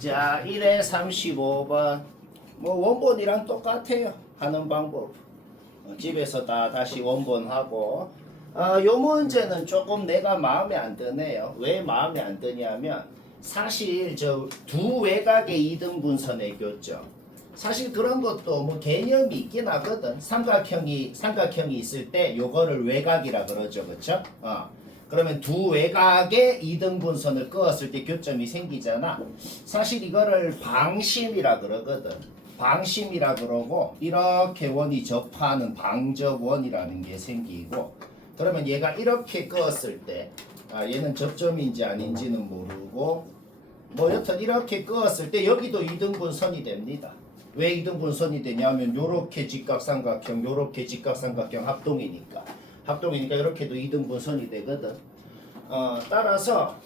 자, 1에 35번. 뭐 원본이랑 똑같아요. 하는 방법. 집에서 다시 원본하고. 요 문제는 조금 내가 마음에 안 드네요. 왜 마음에 안 드냐면 사실 저 두 외곽의 이등분선의 교점. 사실 그런 것도 뭐 개념이 있긴 하거든. 삼각형이 있을 때 요거를 외곽이라 그러죠. 그쵸? 그러면 두 외곽의 이등분선을 그었을 때 교점이 생기잖아. 사실 이거를 방심이라 그러거든. 방심이라 그러고 이렇게 원이 접하는 방접원이라는 게 생기고 그러면 얘가 이렇게 그었을 때 얘는 접점인지 아닌지는 모르고 뭐 여튼 이렇게 그었을 때 여기도 이등분선이 됩니다. 왜 이등분선이 되냐면 요렇게 직각삼각형 요렇게 직각삼각형 합동이니까 이렇게도 이등분선이 되거든. 따라서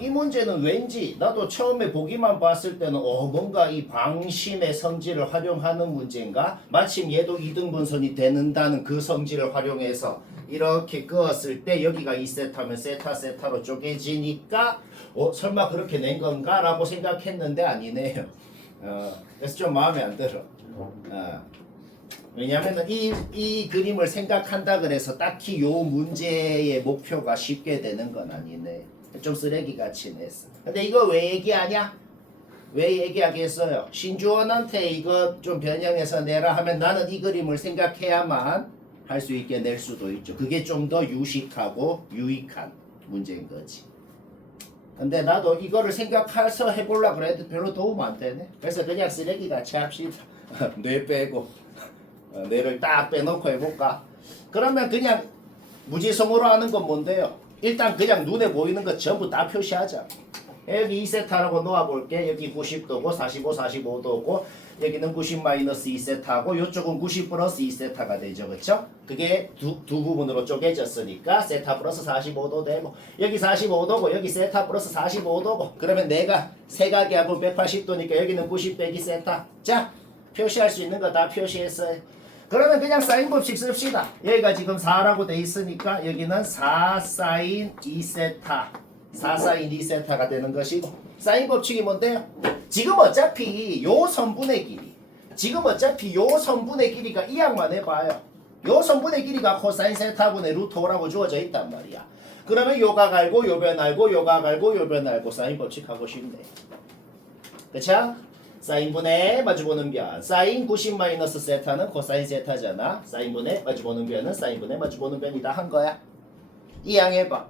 이 문제는 왠지 나도 처음에 보기만 봤을 때는 뭔가 이 방심의 성질을 활용하는 문제인가? 마침 얘도 이등분선이 되는다는 그 성질을 활용해서 이렇게 그었을 때 여기가 2세타면 세타로 쪼개지니까 설마 그렇게 낸 건가? 라고 생각했는데 아니네요. 그래서 좀 마음에 안 들어. 왜냐하면 이 그림을 생각한다 그래서 딱히 요 문제의 목표가 쉽게 되는 건 아니네. 좀 쓰레기같이 냈어. 근데 이거 왜 얘기하냐? 왜 얘기하겠어요? 신주원한테 이거 좀 변형해서 내라 하면 나는 이 그림을 생각해야만 할 수 있게 낼 수도 있죠. 그게 좀 더 유식하고 유익한 문제인 거지. 근데 나도 이거를 생각해서 해보려고 그래도 별로 도움 안 되네. 그래서 그냥 쓰레기같이 합시다. 뇌 빼고 뇌를 딱 빼놓고 해볼까? 그러면 그냥 무지성으로 하는 건 뭔데요? 일단 그냥 눈에 보이는 거 전부 다 표시하자. 여기 2세타라고 놓아볼게. 여기 90도고 45, 45도고 여기는 90 마이너스 2세타고 이쪽은 90 플러스 2세타가 되죠. 그쵸? 그게 두 부분으로 쪼개졌으니까 세타 플러스 45도 되고 여기 45도고 여기 세타 플러스 45도고 그러면 내가 세각이하고 180도니까 여기는 90 빼기 세타. 자, 표시할 수 있는 거 다 표시했어요. 그러면 그냥 사인 법칙 씁시다. 여기가 지금 4라고 돼 있으니까 여기는 4 사인 2세타 4 사인 2세타가 되는 것이고 사인 법칙이 뭔데요? 지금 어차피 요 선분의 길이가 이 양만 해봐요. 요 선분의 길이가 코사인 세타분의 루트 5라고 주어져 있단 말이야. 그러면 요각 알고 요 변 알고 요각 알고 요 변 알고 사인 법칙 하고 싶네. 그쵸? 사인분의 마주보는 변. 사인 90 마이너스 세타는 코사인 세타잖아. 사인분의 마주보는 변은 사인분의 마주보는 변이다 한 거야. 이양해봐.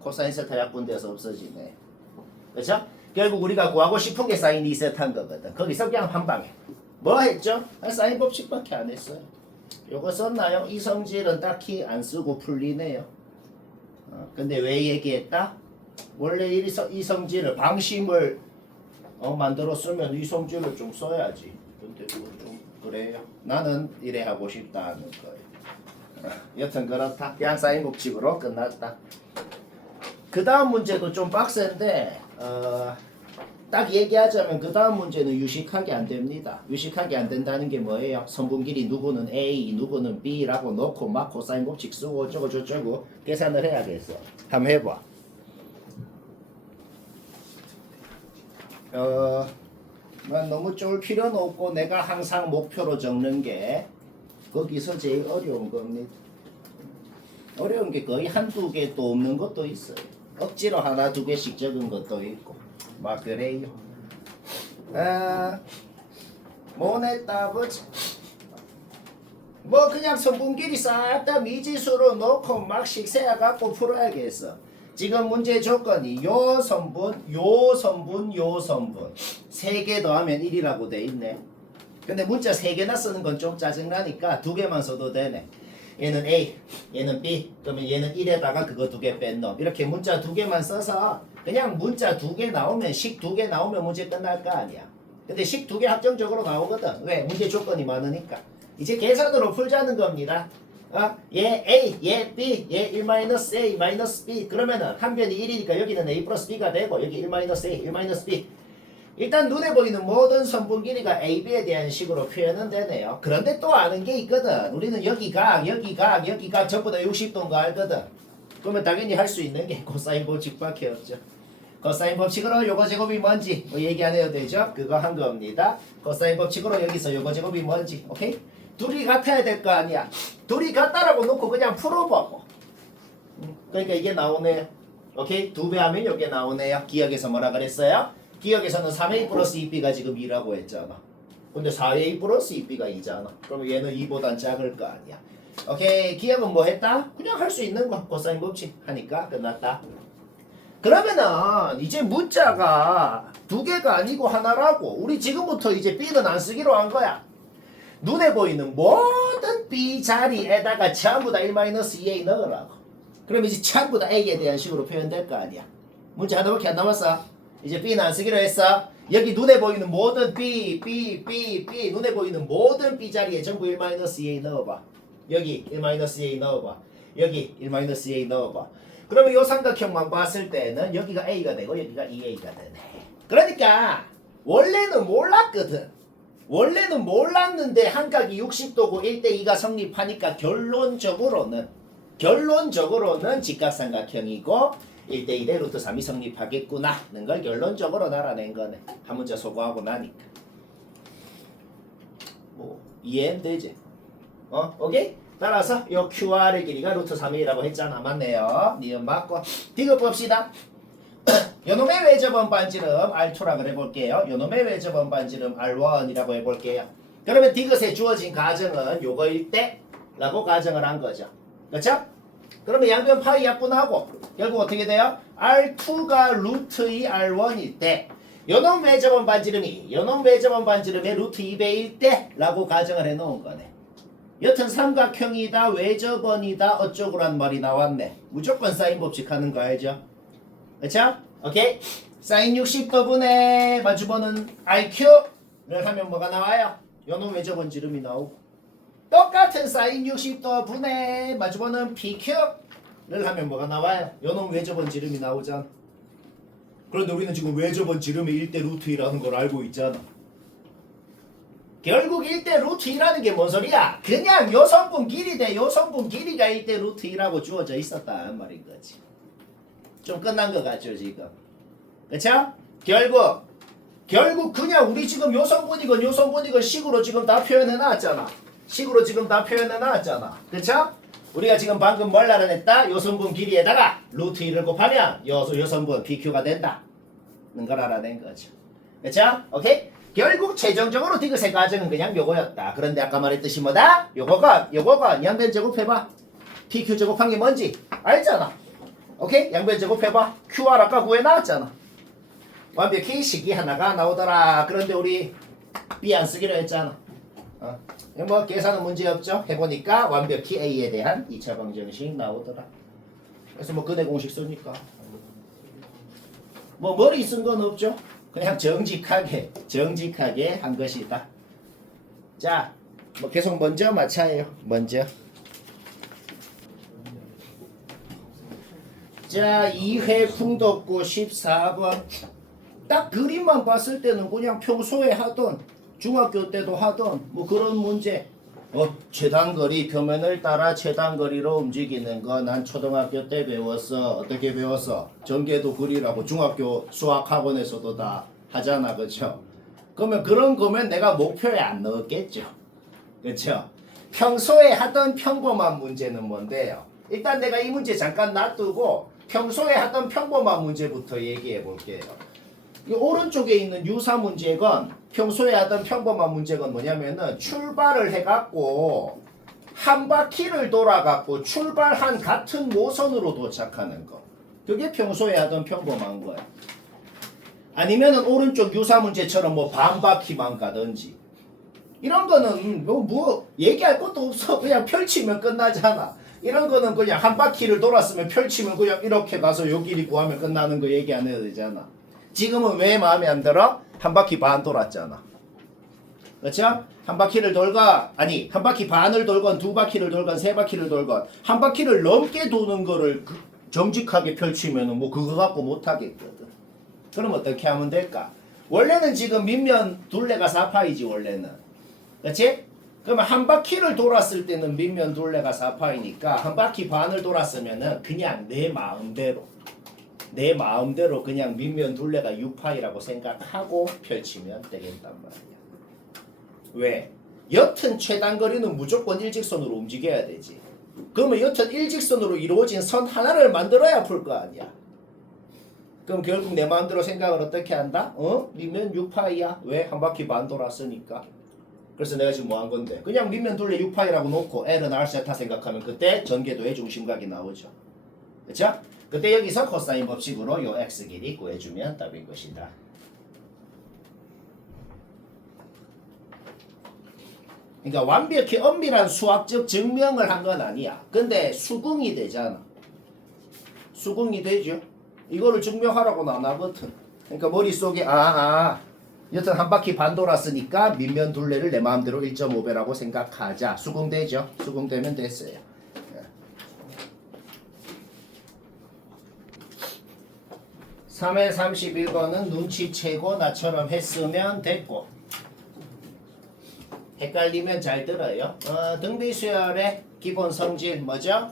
코사인 세타 약분돼서 없어지네. 그쵸? 결국 우리가 구하고 싶은 게 사인 2세타인 거거든. 거기서 그냥 한 방에. 뭐 했죠? 사인 법칙밖에 안 했어요. 요거 썼나요? 이 성질은 딱히 안 쓰고 풀리네요. 근데 왜 얘기했다? 원래 이 성질을 방심을 만들어 쓰면 이 성질을 좀 써야지. 근데 그거 좀 그래요. 나는 이래 하고 싶다 하는 거예요. 여튼 그렇다. 그냥 사인 법칙으로 끝났다. 그 다음 문제도 좀 빡센데 딱 얘기하자면 그 다음 문제는 유식하게 안 됩니다. 유식하게 안 된다는 게 뭐예요? 선분 길이 누구는 A, 누구는 B라고 놓고 막 코사인 법칙 쓰고 어쩌고 저쩌고 계산을 해야겠어. 한번 해봐. 난 너무 쫄 필요는 없고 내가 항상 목표로 적는 게 거기서 제일 어려운 겁니다. 어려운 게 거의 한두 개도 없는 것도 있어요. 억지로 하나 두 개씩 적은 것도 있고 막 그래요. 뭐네 따보지. 뭐 그냥 선분길이 싹 다 미지수로 놓고 막 식세해갖고 풀어야겠어. 지금 문제 조건이 요 선분 세 개 더하면 1이라고 돼 있네. 근데 문자 3개나 쓰는 건 좀 짜증나니까 2개만 써도 되네. 얘는 A, 얘는 B, 그러면 얘는 1에다가 그거 2개 뺀 놈. 이렇게 문자 2개만 써서 그냥 문자 2개 나오면 식 2개 나오면 문제 끝날 거 아니야. 근데 식 2개 합정적으로 나오거든. 왜? 문제 조건이 많으니까. 이제 계산으로 풀자는 겁니다. 얘 A, 얘 B, 얘 1-A, -B 그러면은 한 변이 1이니까 여기는 A 플러스 B가 되고 여기 1-A, 1-B 일단 눈에 보이는 모든 선분 길이가 A, B에 대한 식으로 표현은 되네요. 그런데 또 아는 게 있거든. 우리는 여기 각 전부 다 60도인 거 알거든. 그러면 당연히 할 수 있는 게 코사인 법칙밖에 없죠. 코사인 법칙으로 요거 제곱이 뭔지 뭐 얘기 안 해도 되죠? 그거 한 겁니다. 코사인 법칙으로 여기서 요거 제곱이 뭔지 오케이? 둘이 같아야 될 거 아니야. 둘이 같다라고 놓고 그냥 풀어보고. 그러니까 이게 나오네요. 오케이? 2배 하면 요게 나오네요. 기억에서 뭐라 그랬어요? 기억에서는 3a 플러스 2b가 지금 2라고 했잖아. 근데 4a 플러스 2b가 2잖아. 그러면 얘는 2보단 작을 거 아니야. 오케이. 기억은 뭐 했다? 그냥 할 수 있는 거. 코사인 법칙 하니까 끝났다. 그러면은 이제 문자가 두 개가 아니고 하나라고. 우리 지금부터 이제 b는 안 쓰기로 한 거야. 눈에 보이는 모든 b 자리에다가 전부 다 1-2a 넣으라고. 그럼 이제 전부 다 a에 대한 식으로 표현될 거 아니야. 문자 하나밖에 안 남았어. 이제 b는 안 쓰기로 했어. 여기 눈에 보이는 모든 b 눈에 보이는 모든 b 자리에 전부 1-2a 넣어봐. 여기 1-2a 넣어봐. 여기 1-2a 넣어봐. 그러면 이 삼각형만 봤을 때는 여기가 a가 되고 여기가 2a가 되네. 그러니까 원래는 몰랐거든. 원래는 몰랐는데 한각이 60도고 1대2가 성립하니까 결론적으로는 직각삼각형이고 1대2대 루트 3이 성립하겠구나는 걸 결론적으로 알아낸 거네. 한 문자 소거하고 나니까. 뭐 이해는 되지? 오케이? 따라서 요 QR의 길이가 루트 3이라고 했잖아. 맞네요. 니은 맞고. 디귿 봅시다. 요놈의 외접원 반지름 R2라 그래볼게요. 요놈의 외접원 반지름 R1이라고 해볼게요. 그러면 디귿에 주어진 가정은 요거일 때 라고 가정을 한 거죠. 그렇죠? 그러면 양변 파이 약분하고 결국 어떻게 돼요? R2가 루트 2 R1일 때 요놈 외접원 반지름이 요놈 외접원 반지름의 루트 2배일 때 라고 가정을 해놓은 거네. 여튼 삼각형이다 외접원이다 어쩌고란 말이 나왔네. 무조건 사인 법칙 하는 거 알죠? 그쵸? 오케이? 사인 60도분의 마주보는 RQ를 하면 뭐가 나와요? 요놈 외접원 지름이 나오고 똑같은 사인 60도분의 마주보는 PQ를 하면 뭐가 나와요? 요놈 외접원 지름이 나오잖아. 그런데 우리는 지금 외접원 지름이 1대 루트 2라는 걸 알고 있잖아. 결국 1대 루트 2라는 게 뭔 소리야? 그냥 요 성분 길이 대 요 성분 길이가 1대 루트 2라고 주어져 있었다는 말인 거지. 좀 끝난 거 같죠 지금? 그쵸? 결국 그냥 우리 지금 요 성분이건 식으로 지금 다 표현해 놨잖아. 식으로 지금 다 표현해 놨잖아. 그쵸? 우리가 지금 방금 뭘 알아냈다? 요 성분 길이에다가 루트 2를 곱하면 요 성분 BQ가 된다. 는 걸 알아낸 거죠. 그쵸? 오케이? 결국 최종적으로 디귿의 가정은 그냥 요거였다. 그런데 아까 말했듯이 뭐다? 요거가 양변 제곱해봐. PQ 제곱한 게 뭔지 알잖아. 오케이? 양변 제곱해봐. QR 아까 구해놨잖아. 완벽히 식이 하나가 나오더라. 그런데 우리 B 안 쓰기로 했잖아. 뭐 계산은 문제없죠. 해보니까 완벽히 A에 대한 2차 방정식 나오더라. 그래서 뭐 근해 공식 쓰니까 뭐 머리 쓴 건 없죠. 그냥 정직하게 한 것이다. 자, 뭐 계속 먼저 마차예요. 먼저. 자, 2회 풍덕고 14번. 딱 그림만 봤을 때는 그냥 평소에 하던 중학교 때도 하던 뭐 그런 문제. 최단거리 표면을 따라 최단거리로 움직이는 거 난 초등학교 때 배웠어. 어떻게 배웠어? 전개도 그리라고 중학교 수학학원에서도 다 하잖아. 그쵸? 그러면 그런 거면 내가 목표에 안 넣었겠죠. 그쵸? 평소에 하던 평범한 문제는 뭔데요? 일단 내가 이 문제 잠깐 놔두고 평소에 하던 평범한 문제부터 얘기해 볼게요. 이 오른쪽에 있는 유사 문제건 평소에 하던 평범한 문제건 뭐냐면은 출발을 해갖고 한 바퀴를 돌아갖고 출발한 같은 노선으로 도착하는 거. 그게 평소에 하던 평범한 거야. 아니면은 오른쪽 유사 문제처럼 뭐 반 바퀴만 가든지 이런 거는 뭐 얘기할 것도 없어. 그냥 펼치면 끝나잖아. 이런 거는 그냥 한 바퀴를 돌았으면 펼치면 그냥 이렇게 가서 요 길이 구하면 끝나는 거 얘기 안 해도 되잖아. 지금은 왜 마음에 안 들어? 한 바퀴 반 돌았잖아. 그렇죠? 한 바퀴를 돌건 아니 한 바퀴 반을 돌건 두 바퀴를 돌건 세 바퀴를 돌건 한 바퀴를 넘게 도는 거를 정직하게 펼치면은 뭐 그거 갖고 못 하겠거든. 그럼 어떻게 하면 될까? 원래는 지금 밑면 둘레가 4파이지 원래는. 그렇지? 그러면 한 바퀴를 돌았을 때는 밑면 둘레가 4파이니까 한 바퀴 반을 돌았으면은 그냥 내 마음대로 내 마음대로 그냥 밑면 둘레가 U파이라고 생각하고 펼치면 되겠단 말이야. 왜? 옅은 최단거리는 무조건 일직선으로 움직여야 되지. 그러면 옅은 일직선으로 이루어진 선 하나를 만들어야 풀 거 아니야. 그럼 결국 내 마음대로 생각을 어떻게 한다? 밑면 6파이야. 왜? 한 바퀴 반 돌았으니까. 그래서 내가 지금 뭐 한 건데? 그냥 밑면 둘레 6파이라고 놓고 L은 R 세타 생각하면 그때 전개도의 중심각이 나오죠. 그쵸? 그때 여기서 코사인 법칙으로 요 X 길이 구해주면 답인 것이다. 그러니까 완벽히 엄밀한 수학적 증명을 한 건 아니야. 근데 수긍이 되잖아. 수긍이 되죠. 이거를 증명하라고는 안 하거든. 그러니까 머릿속에 여튼 한 바퀴 반 돌았으니까 밑면 둘레를 내 마음대로 1.5배라고 생각하자. 수긍되죠. 수긍되면 됐어요. 3회 31번은 눈치채고 나처럼 했으면 됐고, 헷갈리면 잘 들어요. 등비수열의 기본 성질 뭐죠?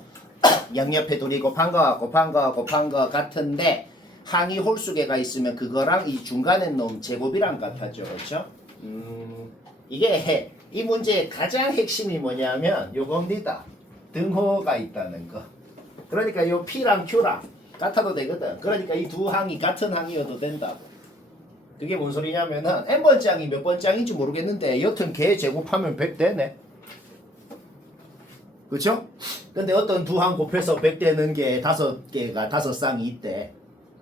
양옆에 둘이 곱한 거 같은데 항이 홀수개가 있으면 그거랑 이 중간에 놓은 제곱이랑 같았죠. 그렇죠? 이게 이 문제의 가장 핵심이 뭐냐면 요겁니다. 등호가 있다는 거. 그러니까 요 P랑 Q랑 같아도 되거든. 그러니까 이 두 항이 같은 항이어도 된다고. 그게 뭔 소리냐면은 n번째 항이 몇 번째 항인지 모르겠는데 여튼 걔 제곱하면 100 되네. 그쵸? 근데 어떤 두 항 곱해서 100 되는 게 5개가 5쌍이 있대.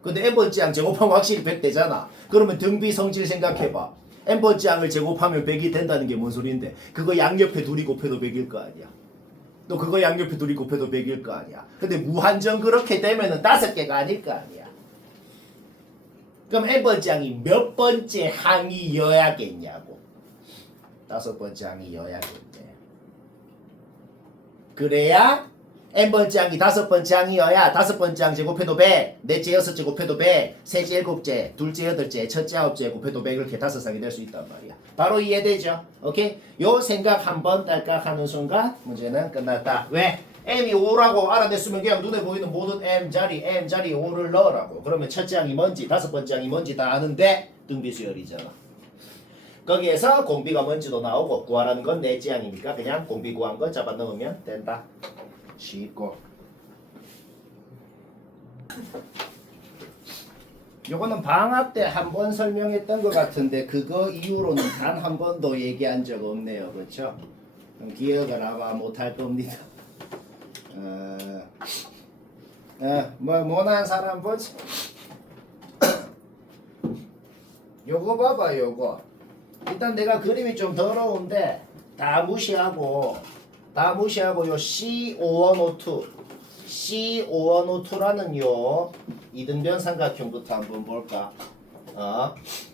근데 n번째 항 제곱하면 확실히 100 되잖아. 그러면 등비 성질 생각해봐. n번째 항을 제곱하면 100이 된다는 게 뭔 소리인데 그거 양옆에 둘이 곱해도 100일 거 아니야. 또 그거 양옆에 둘이 곱해도 100일 거 아니야. 근데 무한정 그렇게 되면은 5개가 아닐 거 아니야. 그럼 n번째 항이 몇 번째 항이어야겠냐고. 5번째 항이어야겠네. 그래야 n번째 항이 5번째 항이어야 5번째 항 제곱해도 100, 넷째 여섯째 곱해도 100, 셋째 일곱째, 둘째 여덟째, 첫째 아홉째 곱해도 100 이렇게 5쌍이 될 수 있단 말이야. 바로 이해되죠? 오케이? 요 생각 한번 딸깍하는 순간 문제는 끝났다. 왜? m이 5라고 알아냈으면 그냥 눈에 보이는 모든 m 자리에 5를 넣으라고. 그러면 첫째 항이 뭔지 5번째 항이 뭔지 다 아는데 등비수열이잖아. 거기에서 공비가 뭔지도 나오고 구하라는 건 넷째 항이니까 그냥 공비 구한 거 잡아 넣으면 된다. 쉽고. 요거는 방학 때 한 번 설명했던 것 같은데 그거 이후로는 단 한 번도 얘기한 적 없네요. 그렇죠? 기억을 아마 못할 겁니다. 모난 사람 보지? 요거 봐봐. 요거 일단 내가 그림이 좀 더러운데 다 무시하고 요 C5102라는 요 이등변 삼각형부터 한번 볼까?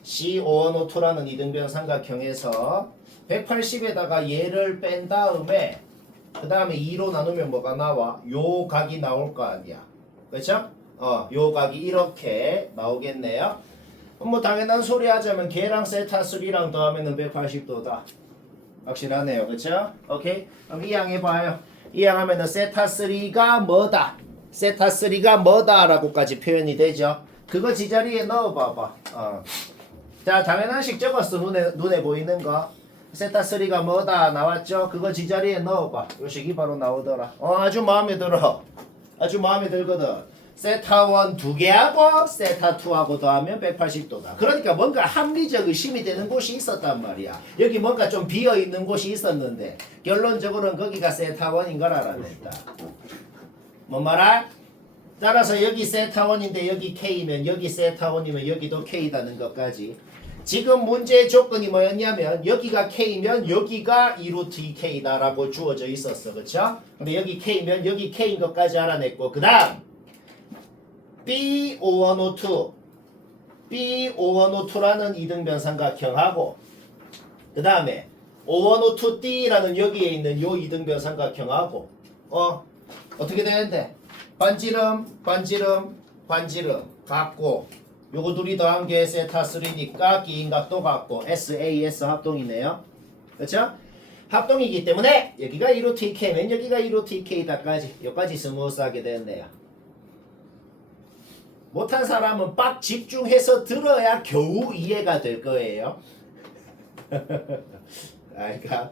C5102라는 이등변 삼각형에서 180에다가 얘를 뺀 다음에 그 다음에 2로 나누면 뭐가 나와? 요 각이 나올 거 아니야. 그렇죠? 요 각이 이렇게 나오겠네요. 뭐 당연한 소리 하자면 걔랑 세타 3랑 더하면은 180도다. 확실하네요. 그렇죠? 오케이? 그럼 이 항 해봐요. 이 항 하면은 세타 3가 뭐다? 세타 3가 뭐다라고까지 표현이 되죠. 그거 지자리에 넣어봐봐. 자, 당연한 식 적었어. 눈에 보이는 거. 세타 3가 뭐다 나왔죠? 그거 지자리에 넣어봐. 요 식이 바로 나오더라. 아주 마음에 들어. 아주 마음에 들거든. 세타 1 2개하고 세타 2하고 더하면 180도다. 그러니까 뭔가 합리적 의심이 되는 곳이 있었단 말이야. 여기 뭔가 좀 비어있는 곳이 있었는데 결론적으로는 거기가 세타 1인 걸 알아냈다. 뭔 말아? 따라서 여기 세타 1인데 여기 K면 여기 세타 1이면 여기도 K다는 것까지. 지금 문제의 조건이 뭐였냐면 여기가 K면 여기가 2루트 K다라고 주어져 있었어. 그쵸? 근데 여기 K면 여기 K인 것까지 알아냈고 그 다음 B5102라는 이등변 삼각형하고 그 다음에 5102D라는 여기에 있는 요 이등변 삼각형하고 어떻게 되는데? 반지름 같고 요거 둘이 더한 게 세타 3니까 기인각도 같고 SAS 합동이네요. 그렇죠? 합동이기 때문에 여기가 2루트 K면 여기가 2루트 K다까지 여기까지 스무스하게 되었네요. 못한 사람은 빡 집중해서 들어야 겨우 이해가 될 거예요. 그러니까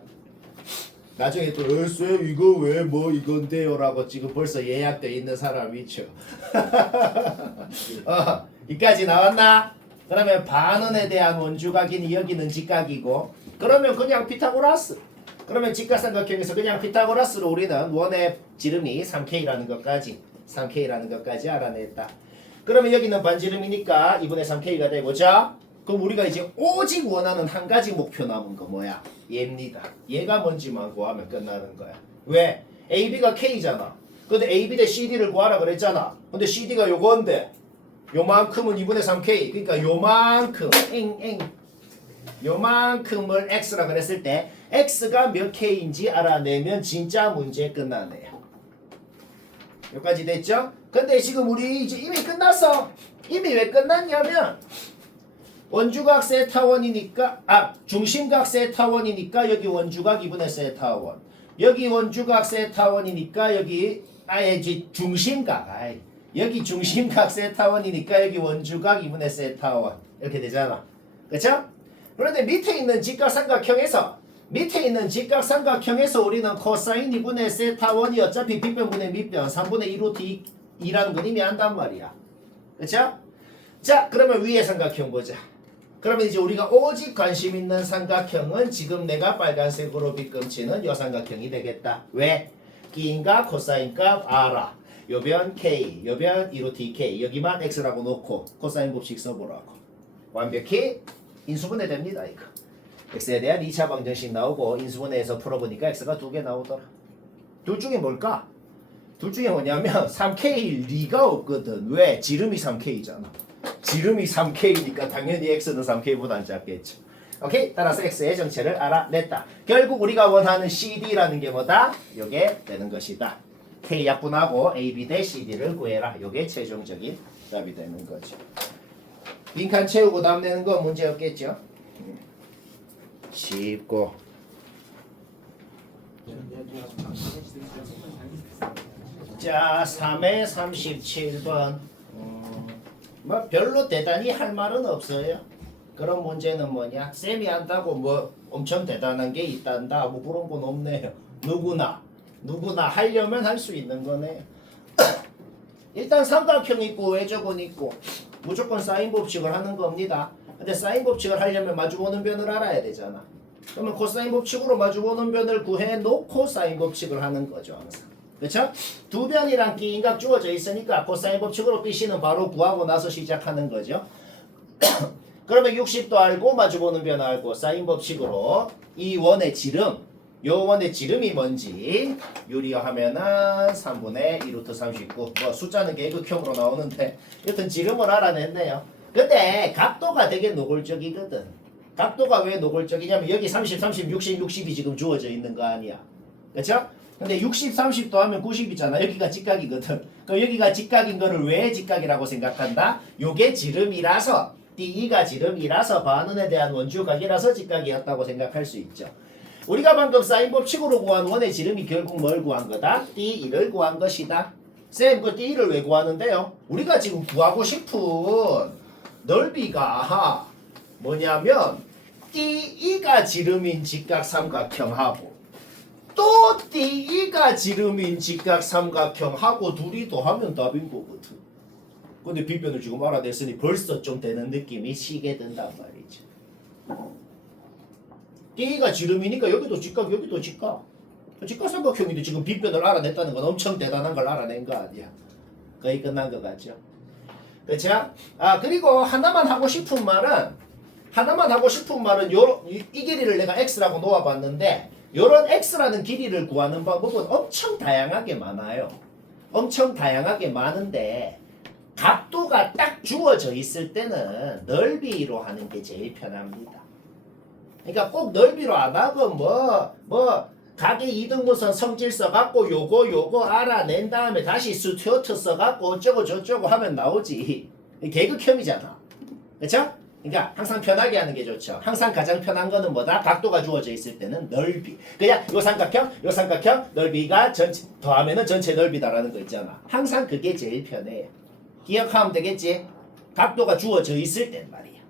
나중에 또 쌤 이거 왜 뭐 이건데요라고 지금 벌써 예약돼 있는 사람이 있죠. 이까지 나왔나? 그러면 반원에 대한 원주각이니 여기는 직각이고, 그러면 그냥 피타고라스. 그러면 직각삼각형에서 그냥 피타고라스로 우리는 원의 지름이 3K라는 것까지 알아냈다. 그러면 여기는 반지름이니까 2분의 3K가 되고, 자 그럼 우리가 이제 오직 원하는 한 가지 목표 남은 거 뭐야? 얘입니다. 얘가 뭔지만 구하면 끝나는 거야. 왜? AB가 K잖아. 근데 AB 대 CD를 구하라 그랬잖아. 근데 CD가 요건데 요만큼은 2분의 3K. 그러니까 요만큼 요만큼을 X라 그랬을 때 X가 몇 K인지 알아내면 진짜 문제 끝나네요. 여기까지 됐죠? 근데 지금 우리 이제 이미 끝났어. 이미 왜 끝났냐면 원주각 세타원이니까 중심각 세타원이니까 여기 원주각 2분의 세타원, 여기 원주각 세타원이니까 여기 중심각 여기 중심각 세타원이니까 여기 원주각 2분의 세타원 이렇게 되잖아. 그쵸? 그런데 밑에 있는 직각삼각형에서 우리는 코사인 2분의 세타원이 어차피 빗변분의 밑변 3분의 2루트 2라는 건 이미 안단 말이야. 그쵸? 자 그러면 위의 삼각형 보자. 그러면 이제 우리가 오직 관심 있는 삼각형은 지금 내가 빨간색으로 빗금치는 요 삼각형이 되겠다. 왜? 기인값, 코사인값 알아. 요변 K, 요변 2루트 K, 여기만 X라고 놓고 코사인 법칙 써보라고. 완벽히 인수분해 됩니다. 이거. X에 대한 2차 방정식 나오고 인수분해해서 풀어보니까 X가 2개 나오더라. 둘 중에 뭘까? 둘 중에 뭐냐면 3K일 리가 없거든. 왜? 지름이 3K잖아. 지름이 3K니까 당연히 X는 3K보다는 작겠죠. 오케이? 따라서 X의 정체를 알아냈다. 결국 우리가 원하는 CD라는 게 뭐다? 요게 되는 것이다. K 약분하고 AB 대 CD를 구해라. 요게 최종적인 답이 되는 거죠. 빈칸 채우고 답 내는 거 문제 없겠죠? 쉽고. 자, 3의 37번. 뭐 별로 대단히 할 말은 없어요. 그런 문제는 뭐냐? 쌤이 한다고 뭐 엄청 대단한 게 있단다. 뭐 그런 건 없네요. 누구나 하려면 할 수 있는 거네요. 일단 삼각형 있고 외적은 있고 무조건 사인 법칙을 하는 겁니다. 근데 사인 법칙을 하려면 마주보는 변을 알아야 되잖아. 그러면 코사인 법칙으로 마주보는 변을 구해놓고 사인 법칙을 하는 거죠 항상. 그쵸? 두 변이랑 기인각 주어져 있으니까 코사인 법칙으로 BC는 바로 구하고 나서 시작하는 거죠. 그러면 60도 알고 마주보는 변 알고 사인 법칙으로 이 원의 지름, 요 원의 지름이 뭔지 유리화하면은 3분의 2루트 39. 뭐 숫자는 계급형으로 나오는데 여튼 지름을 알아냈네요. 근데 각도가 되게 노골적이거든. 각도가 왜 노골적이냐면 여기 30, 30, 60, 60이 지금 주어져 있는 거 아니야. 그쵸? 근데 60, 30도 하면 90이잖아. 여기가 직각이거든. 그럼 여기가 직각인 거를 왜 직각이라고 생각한다? 요게 지름이라서 D2가 지름이라서 반원에 대한 원주각이라서 직각이었다고 생각할 수 있죠. 우리가 방금 사인 법칙으로 구한 원의 지름이 결국 뭘 구한 거다? D2를 구한 것이다. 쌤, 그 D2를 왜 구하는데요? 우리가 지금 구하고 싶은 넓이가 뭐냐면 D2가 지름인 직각삼각형하고 또 D2가 지름인 직각삼각형하고 둘이 더하면 답인 거거든. 근데 빗변을 지금 알아냈으니 벌써 좀 되는 느낌이 시게 된단 말이죠. D가 지름이니까 여기도 직각, 여기도 직각. 직각삼각형인데 지금 빗변을 알아냈다는 건 엄청 대단한 걸 알아낸 거 아니야. 거의 끝난 것 같죠. 그렇죠? 그리고 하나만 하고 싶은 말은 이 길이를 내가 X라고 놓아봤는데 요런 X라는 길이를 구하는 방법은 엄청 다양하게 많아요. 엄청 다양하게 많은데 각도가 딱 주어져 있을 때는 넓이로 하는 게 제일 편합니다. 그러니까 꼭 넓이로 안 하고 각의 이등분선 성질 써갖고 요거 알아낸 다음에 다시 스튜어트 써갖고 어쩌고 저쩌고 하면 나오지. 계급형이잖아. 그쵸? 그러니까 항상 편하게 하는 게 좋죠. 항상 가장 편한 거는 뭐다? 각도가 주어져 있을 때는 넓이. 그냥 요 삼각형 넓이가 전체 더하면은 전체 넓이다라는 거 있잖아. 항상 그게 제일 편해요. 기억하면 되겠지? 각도가 주어져 있을 땐 말이야.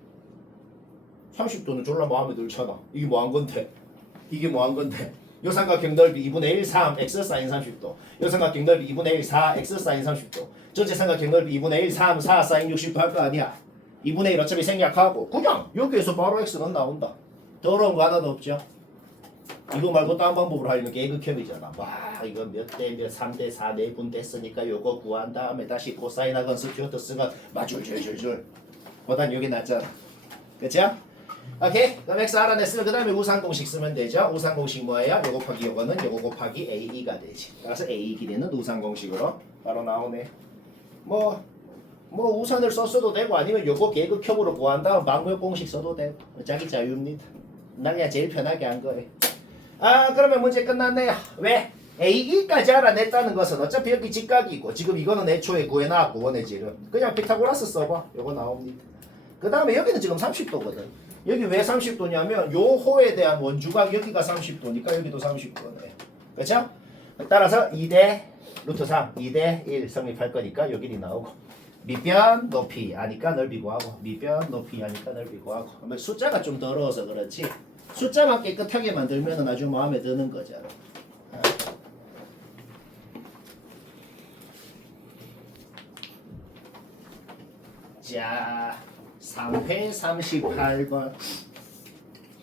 30도는 졸라 마음에 들잖아. 이게 뭐 한 건데? 이게 뭐 한 건데? 요 삼각형 넓이 2분의 1, 3, x 사인 30도. 요 삼각형 넓이 2분의 1, 4, x 사인 30도. 전체 삼각형 넓이 2분의 1, 3, 4, 사인 60도 할 거 아니야. 2분의 1 어차피 생략하고 그냥 여기에서 바로 x는 나온다. 더러운 거 하나도 없죠. 이거 말고 다른 방법으로 하려면 계급형이잖아. 와 이거 몇 대 몇 3대 4 4분 됐으니까 요거 구한 다음에 다시 코사인하건 스튜어트스건 맞줄 줄줄줄 보단 여기 낫잖아. 그쵸? 오케이 그럼 x 알아냈으면 그 다음에 우상공식 쓰면 되죠. 우상공식 뭐예요? 요거 곱하기 요거는 요거 곱하기 AE가 되지. 따라서 AE 길이는 우상공식으로 바로 나오네. 뭐 우산을 썼어도 되고 아니면 요거 계급형으로 구한 다음 방법 공식 써도 되고 자기 자유입니다. 난 그냥 제일 편하게 한 거예요. 그러면 문제 끝났네요. 왜? AE까지 알아냈다는 것은 어차피 여기 직각이고 지금 이거는 애초에 구해놨고 원의 질은 그냥 피타고라스 써봐. 요거 나옵니다. 그 다음에 여기는 지금 30도거든. 여기 왜 30도냐면 요 호에 대한 원주각 여기가 30도니까 여기도 30도네. 그렇죠? 따라서 2대 루트 3, 2대 1 성립할 거니까 요 길이 나오고 밑변 높이 아니까 넓이 구하고 밑변 높이 아니까 넓이 구하고 숫자가 좀 더러워서 그렇지 숫자만 깨끗하게 만들면 아주 마음에 드는 거잖아. 자 3회 38번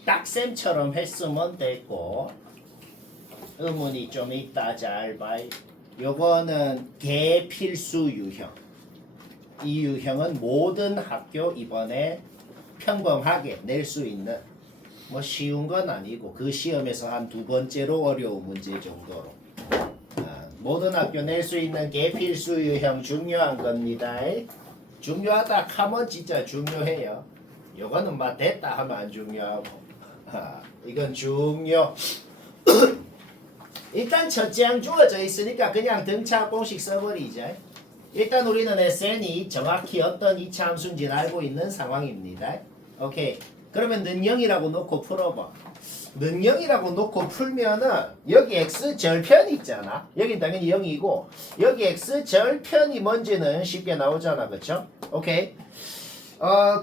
딱쌤처럼 했으면 됐고 의문이 좀 있다 잘 봐. 요거는 개필수 유형. 이 유형은 모든 학교 이번에 평범하게 낼 수 있는 뭐 쉬운 건 아니고 그 시험에서 한 두 번째로 어려운 문제 정도로 모든 학교 낼 수 있는 개필수 유형 중요한 겁니다. 중요하다 하면 진짜 중요해요. 요거는 막 됐다 하면 안 중요하고 이건 중요. 일단 첫째 항 주어져 있으니까 그냥 등차 공식 써버리자. 일단 우리는 SN이 정확히 어떤 이차 함수인지를 알고 있는 상황입니다. 오케이. 그러면 능형이라고 놓고 풀어봐. 능형이라고 놓고 풀면은 여기 x 절편 있잖아. 여긴 당연히 0이고 여기 x 절편이 뭔지는 쉽게 나오잖아. 그쵸? 오케이.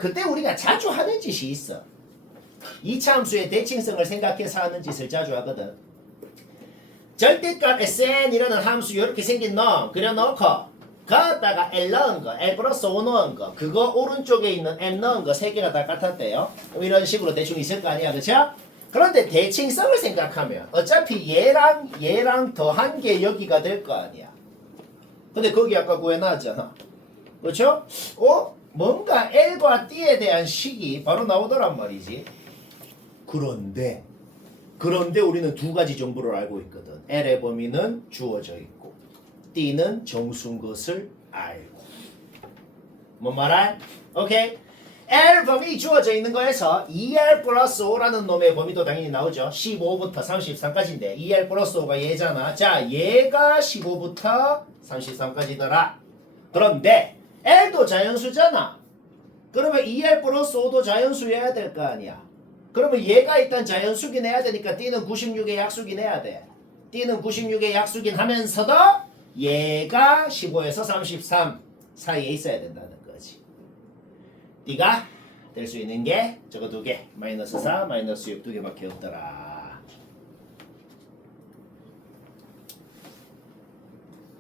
그때 우리가 자주 하는 짓이 있어. 이차 함수의 대칭성을 생각해서 하는 짓을 자주 하거든. 절대값 SN이라는 함수 이렇게 생긴 놈 그려놓고 거기다가 L 넣은 거, L 플러스 5 넣은 거, 그거 오른쪽에 있는 M 넣은 거 세 개가 다 같았대요. 이런 식으로 대충 있을 거 아니야, 그쵸? 그런데 대칭성을 생각하면 어차피 얘랑 더한 게 여기가 될 거 아니야. 근데 거기 아까 구해놨잖아. 그쵸? 뭔가 L과 D에 대한 식이 바로 나오더란 말이지. 그런데 우리는 두 가지 정보를 알고 있거든. L의 범위는 주어져 있고 D는 정수인 것을 알고. 뭔 말할? 오케이. L 범위 주어져 있는 거에서 2L 플러스 5라는 놈의 범위도 당연히 나오죠. 15부터 33까지인데 2L 플러스 5가 얘잖아. 자, 얘가 15부터 33까지더라. 그런데 L도 자연수잖아. 그러면 2L 플러스 5도 자연수여야 될 거 아니야. 그러면 얘가 일단 자연수긴 해야 되니까 D는 96의 약수긴 해야 돼. D는 96의 약수긴 하면서도 얘가 15에서 33 사이에 있어야 된다는 거지. D가 될 수 있는 게 저거 두 개. 마이너스 4, 마이너스 6 두 개밖에 없더라.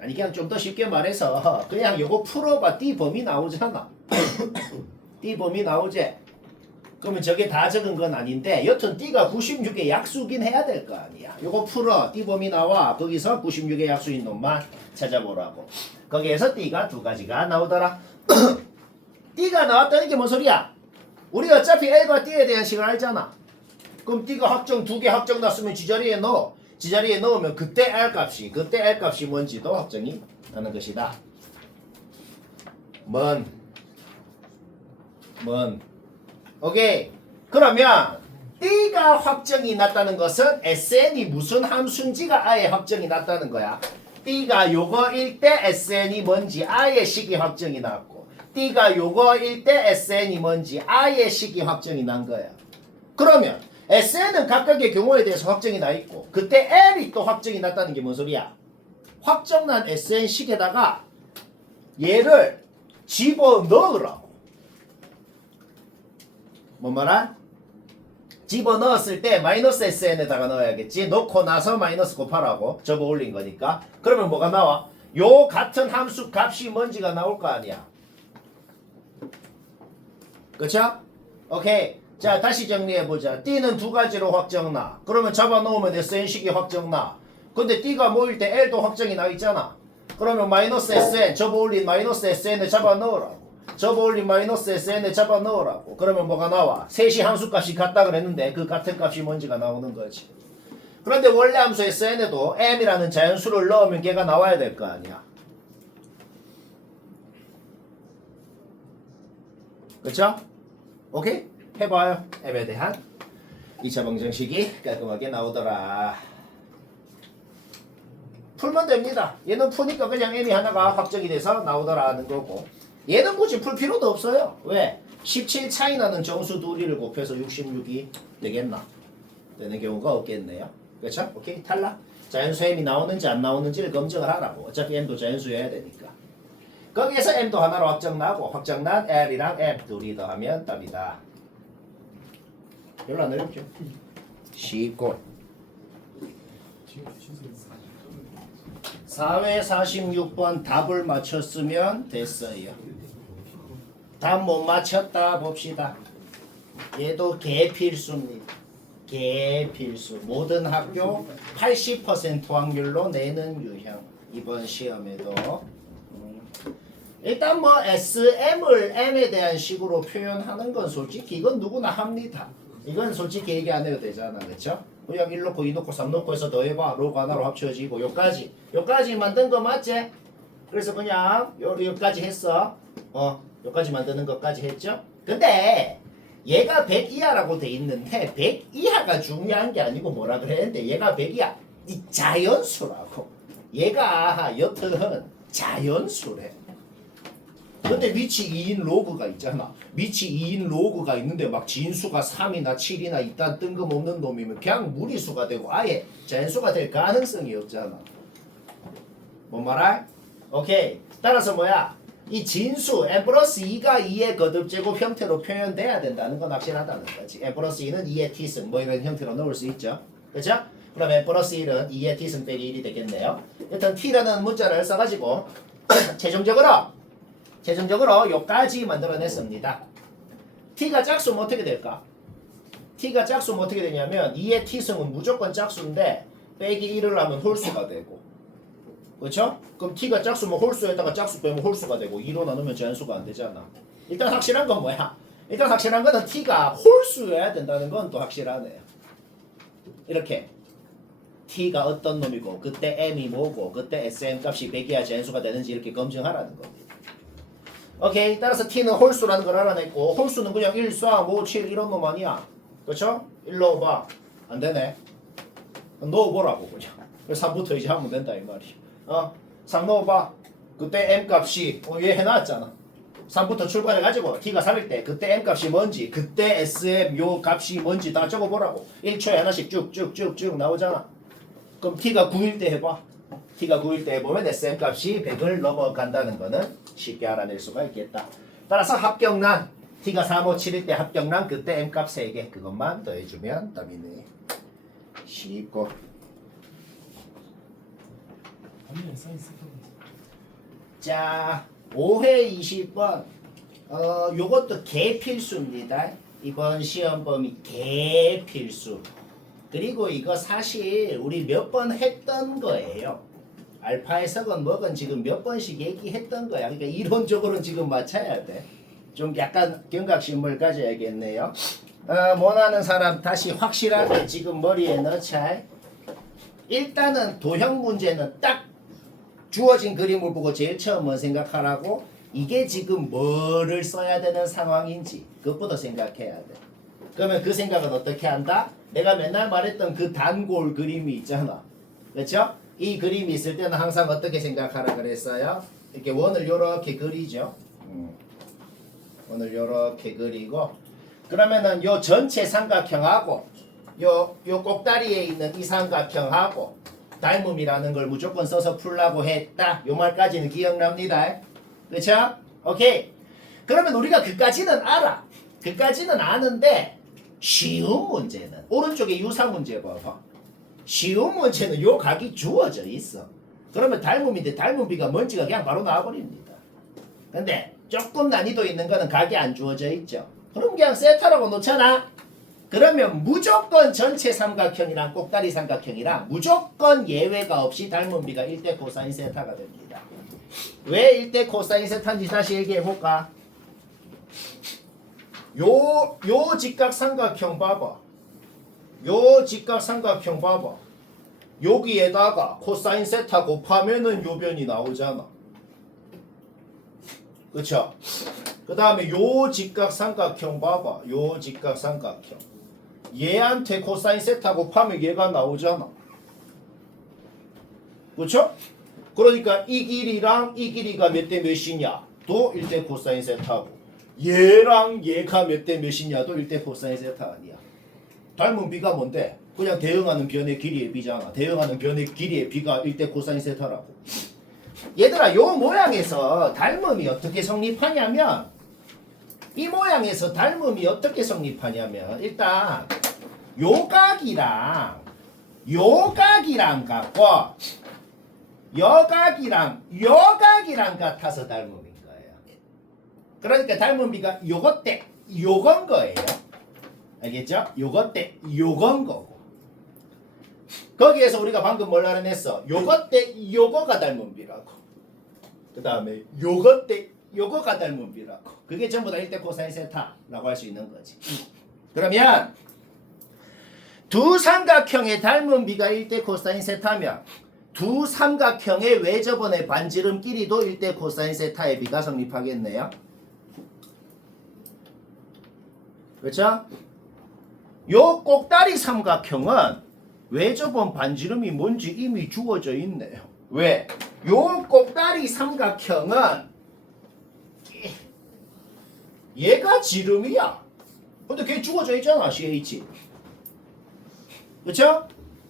아니 그냥 좀 더 쉽게 말해서 그냥 요거 풀어봐. D 범위 나오잖아. D 범위 나오지? 그러면 저게 다 적은 건 아닌데 여튼 D가 96의 약수긴 해야 될 거 아니야. 요거 풀어. D 범위 나와. 거기서 96의 약수인 놈만 찾아보라고. 거기에서 D가 두 가지가 나오더라. D가 나왔다는 게 뭔 소리야? 우리 어차피 L과 D에 대한 식을 알잖아. 그럼 D가 확정 두 개 확정 났으면 지자리에 넣어. 지자리에 넣으면 그때 L 값이 뭔지도 확정이 나는 것이다. 뭔 오케이. 그러면 D가 확정이 났다는 것은 SN이 무슨 함수인지가 아예 확정이 났다는 거야. D가 요거일 때 SN이 뭔지 아예 식이 확정이 났고 D가 요거일 때 SN이 뭔지 아예 식이 확정이 난 거야. 그러면 SN은 각각의 경우에 대해서 확정이 나 있고 그때 L이 또 확정이 났다는 게 뭔 소리야? 확정난 SN 식에다가 얘를 집어넣으라고. 뭔 말아? 집어넣었을 때 마이너스 SN에다가 넣어야겠지. 넣고 나서 마이너스 곱하라고 접어 올린 거니까. 그러면 뭐가 나와? 요 같은 함수 값이 뭔지가 나올 거 아니야. 그쵸? 오케이. 자, 다시 정리해보자. D는 두 가지로 확정나. 그러면 잡아놓으면 SN식이 확정나. 근데 D가 모일 때 L도 확정이 나 있잖아. 그러면 마이너스 SN, 접어올린 마이너스 SN을 잡아넣으라고. 접어올린 마이너스 SN을 잡아넣으라고. 그러면 뭐가 나와? 셋이 함수값이 같다 그랬는데 그 같은 값이 뭔지가 나오는 거지. 그런데 원래 함수 SN에도 M이라는 자연수를 넣으면 걔가 나와야 될 거 아니야. 그쵸? 오케이? 해봐요. M에 대한 2차 방정식이 깔끔하게 나오더라. 풀면 됩니다. 얘는 푸니까 그냥 M이 하나가 확정이 돼서 나오더라는 거고, 얘는 굳이 풀 필요도 없어요. 왜? 17 차이 나는 정수 둘이를 곱해서 66이 되겠나? 되는 경우가 없겠네요. 그렇죠? 오케이, 탈락. 자연수 M이 나오는지 안 나오는지를 검증을 하라고. 어차피 M도 자연수여야 되니까. 거기에서 M도 하나로 확정나고, 확정난 L이랑 M 둘이 더하면 답이다. 별로 안 어렵죠? 쉽고. 4회 46번 답을 맞췄으면 됐어요. 답 못 맞췄다 봅시다. 얘도 개필수입니다. 개필수. 모든 학교 80% 확률로 내는 유형. 이번 시험에도. 일단 뭐 SM을 M에 대한 식으로 표현하는 건 솔직히 이건 누구나 합니다. 이건 솔직히 얘기 안 해도 되잖아. 그쵸? 그냥 1 놓고 2 놓고 3 놓고 해서 더해봐. 로그 하나로 합쳐지고 요까지 만든 거 맞지? 그래서 그냥 요까지 했어. 요까지 만드는 것까지 했죠? 근데 얘가 100 이하라고 돼 있는데 100 이하가 중요한 게 아니고 뭐라 그랬는데 얘가 100 이하 이 자연수라고. 얘가 여튼 자연수래. 근데 위치 2인 로그가 있잖아. 위치 2인 로그가 있는데 막 진수가 3이나 7이나 이딴 뜬금없는 놈이면 그냥 무리수가 되고 아예 자연수가 될 가능성이 없잖아. 뭔 말할? 오케이. 따라서 뭐야? 이 진수 n 플러스 2가 2의 거듭제곱 형태로 표현돼야 된다는 건 확실하다는 거지. n 플러스 2는 2의 t승 뭐 이런 형태로 넣을 수 있죠. 그렇죠? 그럼 n 플러스 1은 2의 t승 빼기 1이 되겠네요. 일단 t라는 문자를 써가지고 최종적으로 요까지 만들어냈습니다. t가 짝수면 어떻게 될까? t가 짝수면 어떻게 되냐면 2의 t승은 무조건 짝수인데 빼기 1을 하면 홀수가 되고, 그렇죠? 그럼 t가 짝수면 홀수에다가 짝수 빼면 홀수가 되고 2로 나누면 자연수가 안 되잖아. 일단 확실한 건 뭐야? 일단 확실한 거는 t가 홀수여야 된다는 건 또 확실하네요. 이렇게 t가 어떤 놈이고 그때 m이 뭐고 그때 sm 값이 100이야 자연수가 되는지 이렇게 검증하라는 겁니다. 오케이. 따라서 t는 홀수라는 걸 알아냈고, 홀수는 그냥 1, 4, 5, 7 이런 놈 아니야. 그렇죠? 1 넣어봐. 안 되네. 넣어보라고 그냥. 그래서 3부터 이제 하면 된다 이 말이야. 3 넣어봐. 그때 m 값이 얘 해놨잖아. 3부터 출발해가지고 t가 3일 때 그때 m 값이 뭔지 그때 sm 요 값이 뭔지 다 적어보라고. 1초에 하나씩 쭉쭉쭉쭉 나오잖아. 그럼 t가 9일 때 해봐. t가 9일 때 해보면 sm 값이 100을 넘어간다는 거는 쉽게 알아낼 수가 있겠다. 따라서 합격란 t가 3, 5, 7일 때 합격란 그때 m 값 3개 그것만 더해주면 답이네. 쉽고. 자 5회 20번 요것도 개필수입니다. 이번 시험 범위 개필수. 그리고 이거 사실 우리 몇 번 했던 거예요. 알파의 석은 뭐건 지금 몇 번씩 얘기했던 거야. 그러니까 이론적으로는 지금 맞춰야 돼. 좀 약간 경각심을 가져야겠네요. 원하는 사람 다시 확실하게 지금 머리에 넣자. 일단은 도형 문제는 딱 주어진 그림을 보고 제일 처음 뭐 생각하라고? 이게 지금 뭐를 써야 되는 상황인지 그것부터 생각해야 돼. 그러면 그 생각은 어떻게 한다? 내가 맨날 말했던 그 단골 그림이 있잖아. 그렇죠? 이 그림이 있을 때는 항상 어떻게 생각하라 그랬어요? 이렇게 원을 요렇게 그리죠. 원을 요렇게 그리고 그러면은 요 전체 삼각형하고 요 꼭다리에 있는 이 삼각형하고 닮음이라는 걸 무조건 써서 풀라고 했다. 요 말까지는 기억납니다. 그렇죠? 오케이? 그러면 우리가 그까지는 알아. 그까지는 아는데 쉬운 문제는 오른쪽에 유사 문제 봐봐. 쉬운 문제는 요 각이 주어져 있어. 그러면 닮음인데 닮음비가 뭔지가 그냥 바로 나와버립니다. 근데 조금 난이도 있는 거는 각이 안 주어져 있죠. 그럼 그냥 세타라고 놓잖아. 그러면 무조건 전체 삼각형이랑 꼭다리 삼각형이랑 무조건 예외가 없이 닮음비가 1대 코사인 세타가 됩니다. 왜 1대 코사인 세타인지 다시 얘기해볼까? 요 직각삼각형 봐봐. 요 직각삼각형 봐봐. 여기에다가 코사인 세타 곱하면은 요 변이 나오잖아. 그쵸? 그 다음에 요 직각삼각형 봐봐. 요 직각삼각형. 얘한테 코사인 세타 곱하면 얘가 나오잖아. 그쵸? 그러니까 이 길이랑 이 길이가 몇 대 몇이냐? 도 1대 코사인 세타고 얘랑 얘가 몇 대 몇이냐도 1대 코사인 세타 아니야. 닮은 비가 뭔데? 그냥 대응하는 변의 길이의 비잖아. 대응하는 변의 길이의 비가 1대 코사인 세타라고. 얘들아, 요 모양에서 닮음이 어떻게 성립하냐면 이 모양에서 닮음이 어떻게 성립하냐면 일단 요 각이랑 갖고 요 각이랑 같아서 닮음인 거예요. 그러니까 닮은 비가 요것 때 요건 거예요. 알겠죠? 요것 때 요건 거고. 거기에서 우리가 방금 뭘 알아냈어? 요것 때 요거가 닮은 비라고. 그 다음에 요것 때 요거가 닮은 비라고. 그게 전부 다 1대 코사인 세타라고 할 수 있는 거지. 그러면 두 삼각형의 닮은 비가 1대 코사인 세타면 두 삼각형의 외접원의 반지름 길이도 1대 코사인 세타의 비가 성립하겠네요. 그렇죠? 요 꼭다리 삼각형은 외접원 반지름이 뭔지 이미 주어져 있네요. 왜? 요 꼭다리 삼각형은 얘가 지름이야. 근데 걔 주어져 있잖아. CH. 그쵸?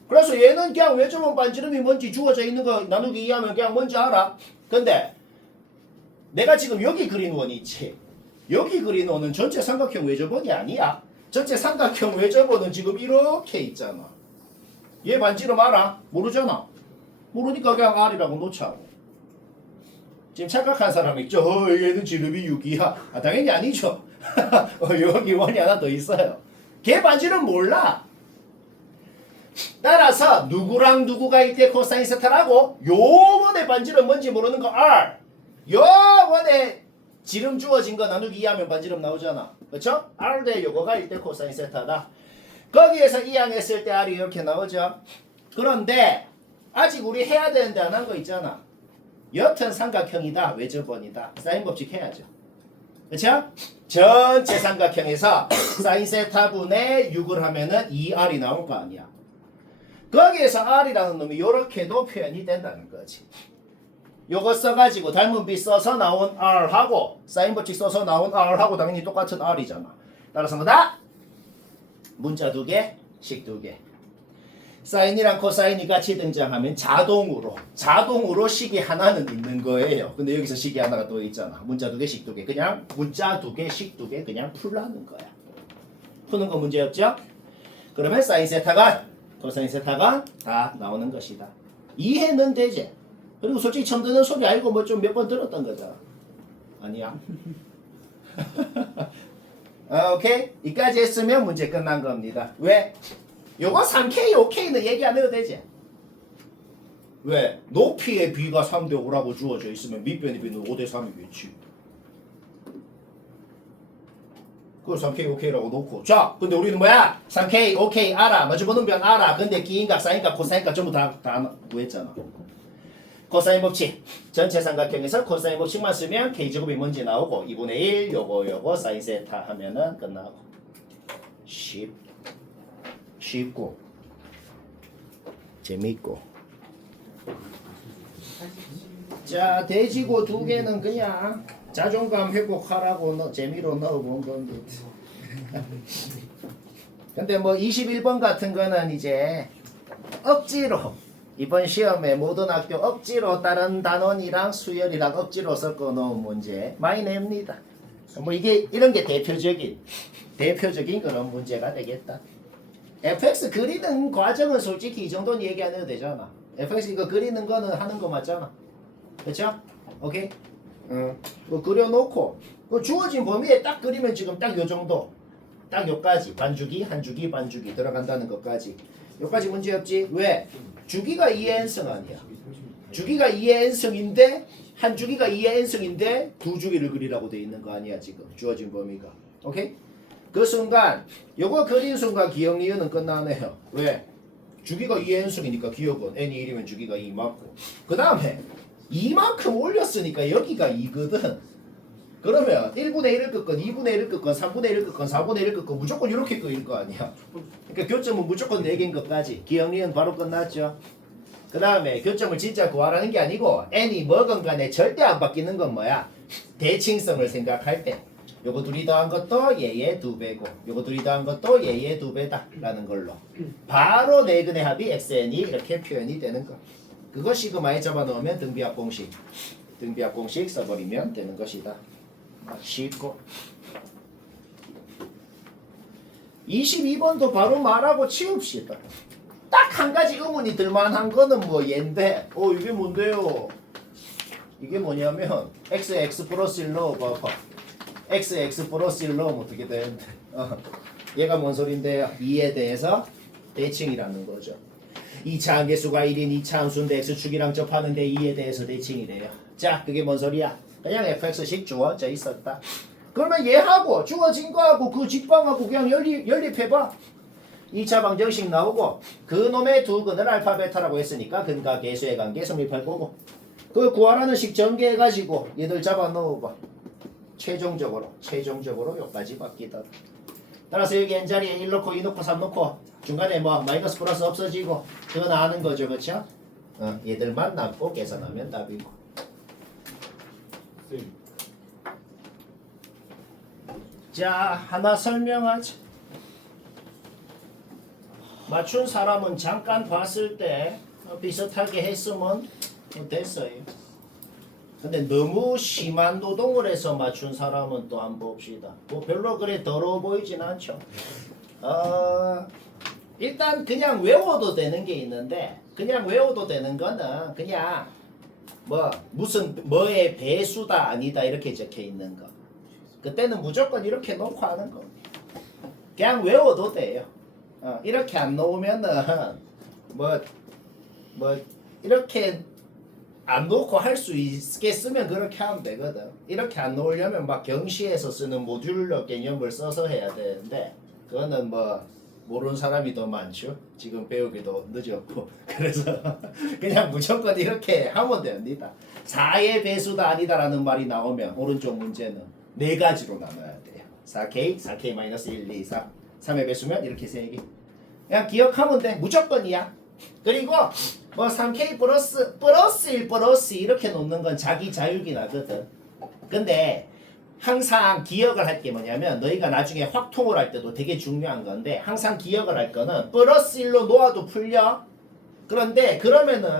그래서 얘는 그냥 외접원 반지름이 뭔지 주어져 있는 거 나누기 2하면 그냥 뭔지 알아. 근데 내가 지금 여기 그린 원이 있지. 여기 그린 원은 전체 삼각형 외접원이 아니야. 전체 삼각형 외접원은 지금 이렇게 있잖아. 얘 반지름 알아? 모르잖아. 모르니까 그냥 R이라고 놓자고. 지금 착각한 사람 있죠? 얘는 지름이 6이야. 당연히 아니죠. 여기 원이 하나 더 있어요. 걔 반지름 몰라. 따라서 누구랑 누구가 1대 코사인 세타라고? 요 원의 반지름 뭔지 모르는 거 R. 요 원의 지름 주어진 거 나누기 2하면 반지름 나오잖아. 그쵸? R 대 요거가 1대 코사인 세타다. 거기에서 이항했을 때 R이 이렇게 나오죠. 그런데 아직 우리 해야 되는데 안 한 거 있잖아. 여튼 삼각형이다. 외접원이다. 사인 법칙 해야죠. 그쵸? 전체 삼각형에서 사인 세타분의 6을 하면은 2R이 나올 거 아니야. 거기에서 R이라는 놈이 요렇게도 표현이 된다는 거지. 요거 써가지고 닮은 비 써서 나온 R하고 사인 법칙 써서 나온 R하고 당연히 똑같은 R이잖아. 따라서 뭐다? 문자 2개, 식 2개. 사인이랑 코사인이 같이 등장하면 자동으로 식이 하나는 있는 거예요. 근데 여기서 식이 하나가 또 있잖아. 문자 2개, 식 2개. 그냥 문자 2개, 식 2개 그냥 풀라는 거야. 푸는 거 문제 없죠? 그러면 사인 세타가 코사인 세타가 다 나오는 것이다. 이해는 되지? 그리고 솔직히 처음 듣는 소리 알고 뭐 좀 몇 번 들었던 거잖아. 아니야. 오케이? 이까지 했으면 문제 끝난 겁니다. 왜? 요거 3K, 5K는 얘기 안 해도 되지? 왜? 높이의 B가 3대 5라고 주어져 있으면 밑변의 B는 5대 3이겠지. 그걸 3K, 5K라고 놓고. 자, 근데 우리는 뭐야? 3K, 5K 알아. 마주보는 변 알아. 근데 기인각, 사인각, 코사인각 전부 다 구했잖아. 코사인 법칙. 전체 삼각형에서 코사인 법칙만 쓰면 K제곱이 뭔지 나오고 2분의 1 요거 사인 세타 하면은 끝나고. 쉽고 재밌고. 자, 돼지고 2개는 그냥 자존감 회복하라고 재미로 넣어본 건데. 근데 뭐 21번 같은 거는 이제 억지로 이번 시험에 모든 학교 억지로 다른 단원이랑 수열이랑 억지로 섞어놓은 문제 많이 냅니다. 뭐 이게 이런 게 대표적인 그런 문제가 되겠다. fx 그리는 과정은 솔직히 이 정도는 얘기 안 해도 되잖아. fx 이거 그리는 거는 하는 거 맞잖아. 그렇죠? 오케이? 뭐 그려놓고 그 주어진 범위에 딱 그리면 지금 딱 요 정도, 딱 요까지 반주기, 한 주기, 반주기 들어간다는 것까지. 요까지 문제 없지? 왜? 주기가 2의 n승 아니야. 주기가 2의 n승인데 한 주기가 2의 n승인데 두 주기를 그리라고 돼 있는 거 아니야 지금 주어진 범위가. 오케이? 그 순간 요거 그린 순간 기억 니은은 끝나네요. 왜? 주기가 2의 n승이니까 기억은 n이 1이면 주기가 2 맞고 그 다음에 2만큼 올렸으니까 여기가 2거든. 그러면 1분의 1을 끄건 2분의 1을 끄건 3분의 1을 끄건 4분의 1을 끄건 무조건 이렇게 끄일 거 아니야. 그러니까 교점은 무조건 4개인 것까지. 기억리은 바로 끝났죠. 그 다음에 교점을 진짜 구하라는 게 아니고 n이 뭐건 간에 절대 안 바뀌는 건 뭐야? 대칭성을 생각할 때 요거 둘이 더한 것도 얘의 2배고 요거 둘이 더한 것도 얘의 2배다 라는 걸로 바로 네근의 합이 xn이 이렇게 표현이 되는 거. 그거 시그마에 잡아놓으면 등비합 공식 써버리면 되는 것이다. 쉽고 22번도 바로 말하고 치웁시다. 딱 한 가지 의문이 들만한 거는 뭐 얘인데 이게 뭔데요? 이게 뭐냐면 x 플러스 1 넣어봐봐. x 플러스 1 넣으면 어떻게 되는데 얘가 뭔 소린데요? 2에 대해서 대칭이라는 거죠. 2차 함계수가 1인 2차 함수인데 x축이랑 접하는데 2에 대해서 대칭이래요. 자, 그게 뭔 소리야? 그냥 fx식 주어져 있었다. 그러면 얘하고 주어진 거하고 그 직방하고 그냥 연립해봐. 2차 방정식 나오고 그 놈의 두 근을 알파 베타라고 했으니까 근과 계수의 관계 성립할 거고 그 구하라는 식 전개해가지고 얘들 잡아 넣어봐. 최종적으로 여기까지 바뀌다. 따라서 여기 n자리에 1 넣고 2 넣고 3 넣고 중간에 뭐 마이너스 플러스 없어지고 그거 나오는 거죠. 그쵸? 얘들만 남고 계산하면 답이고. 자, 하나 설명하자. 맞춘 사람은 잠깐 봤을 때 비슷하게 했으면 됐어요. 근데 너무 심한 노동을 해서 맞춘 사람은 또 한번 봅시다. 뭐 별로 그래 더러워 보이진 않죠. 일단 그냥 외워도 되는 게 있는데 그냥 외워도 되는 거는 그냥 뭐 무슨 뭐의 배수다 아니다 이렇게 적혀 있는 거. 그때는 무조건 이렇게 놓고 하는 거. 그냥 외워도 돼요. 이렇게 안 놓으면은 뭐 이렇게 안 놓고 할 수 있겠으면 그렇게 하면 되거든. 이렇게 안 놓으려면 막 경시에서 쓰는 모듈러 개념을 써서 해야 되는데 그거는 뭐 모르는 사람이 더 많죠. 지금 배우기도 늦었고. 그래서 그냥 무조건 이렇게 하면 됩니다. 4의 배수다 아니다라는 말이 나오면 오른쪽 문제는 네 가지로 나눠야 돼요. 4k-1, 2, 3. 3의 배수면 이렇게 3개. 그냥 기억하면 돼. 무조건이야. 그리고 뭐 3k 플러스 1 플러스 이렇게 놓는 건 자기 자유긴 하거든. 근데 항상 기억을 할 게 뭐냐면 너희가 나중에 확통을 할 때도 되게 중요한 건데 항상 기억을 할 거는 플러스 1로 놓아도 풀려. 그런데 그러면은